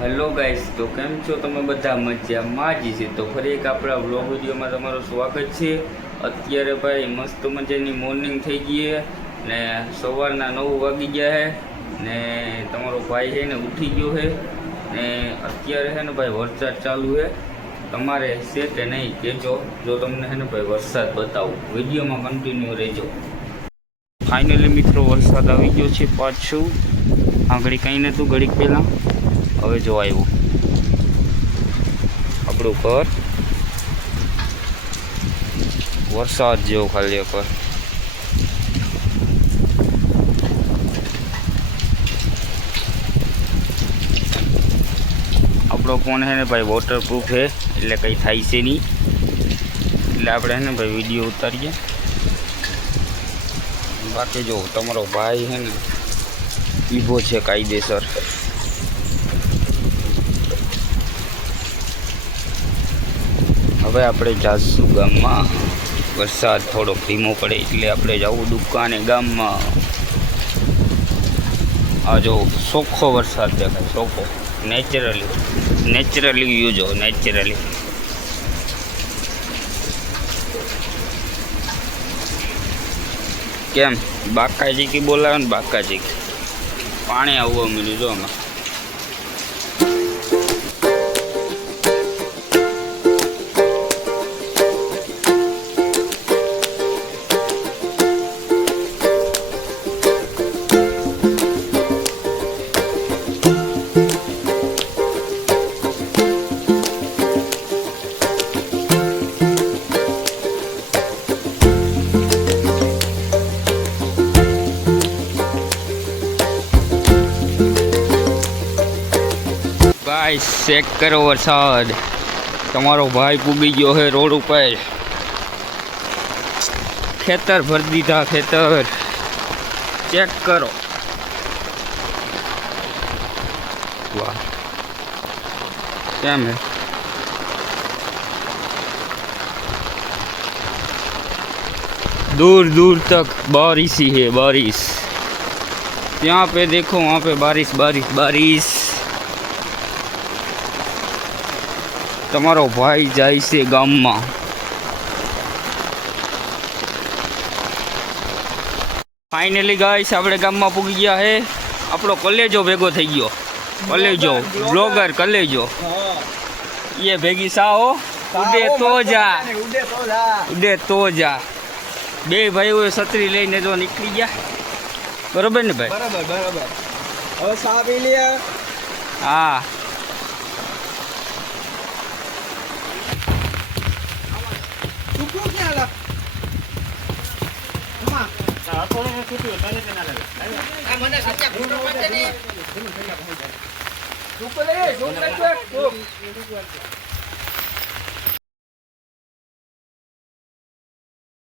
Hello guys, તો કેમ છો તમે બધા? મજામાં જ છે. તો ફરી એક આપણા વ્લોગ વિડીયોમાં તમારું સ્વાગત છે. અત્યારે ભાઈ મસ્ત મજાની મોર્નિંગ થઈ ગઈ ને સવારના 9 વાગી ગયા છે ને તમારો ભાઈ છે ને ઉઠી ગયો છે ને અત્યારે છે ને ભાઈ વરસાદ ચાલુ છે. તમારે છે કે નહીં કહેજો. જો તમને છે ને ભાઈ વરસાદ બતાવું, વિડીયોમાં કન્ટિન્યુ રહેજો. ફાઇનલી મિત્રો વરસાદ આવી ગયો છે પાછું. આગળ કંઈ નહોતું ઘડીક પહેલાં, હવે જો આવ્યું આપણું ઘર. વરસાદ જેવો ખાલી એક આપણો ફોન છે ને ભાઈ વોટરપ્રૂફ છે, એટલે કંઈ થાય છે નહીં. એટલે આપણે છે ને ભાઈ વિડીયો ઉતારીએ. બાકી જો તમારો ભાઈ છે ને ઊભો છે કાયદેસર. હવે આપણે જાશું ગામમાં. વરસાદ થોડો ધીમો પડે એટલે આપણે જવું દુકાને ગામમાં. આ જો ચોખ્ખો વરસાદ દેખાય, ચોખ્ખો નેચરલી યુઝો નેચરલી. કેમ બાકાજી કી બોલાવે ને બાકાજી પાણી આવવા મળ્યું જો આમાં. ભાઈ ચેક કરો વરસાદ. તમારો ભાઈ પૂગી ગયો છે રોડ ઉપર. ખેતર ભરી દીધા, ખેતર ચેક કરો. વાહ કેમ હે? दूर दूर तक बारिश ही है, बारिश. यहाँ पे देखो, वहाँ पे बारिश बारिश बारिश. તમારો ભાઈ જાય છે ગામમાં. ફાઇનલી ગાઈસ આપણે ગામમાં પૂગી ગયા છે. આપણો કલેજો ભેગો થઈ ગયો. કલેજો બ્લોગર કલેજો ये ભેગી સાઓ ઉડે તો જા, ઉડે તો જા. બે ભાઈઓ છત્રી લઈને તો નીકળી ગયા. બરોબર ને ભાઈ? બરાબર બરાબર. હવે સા પી લે. હા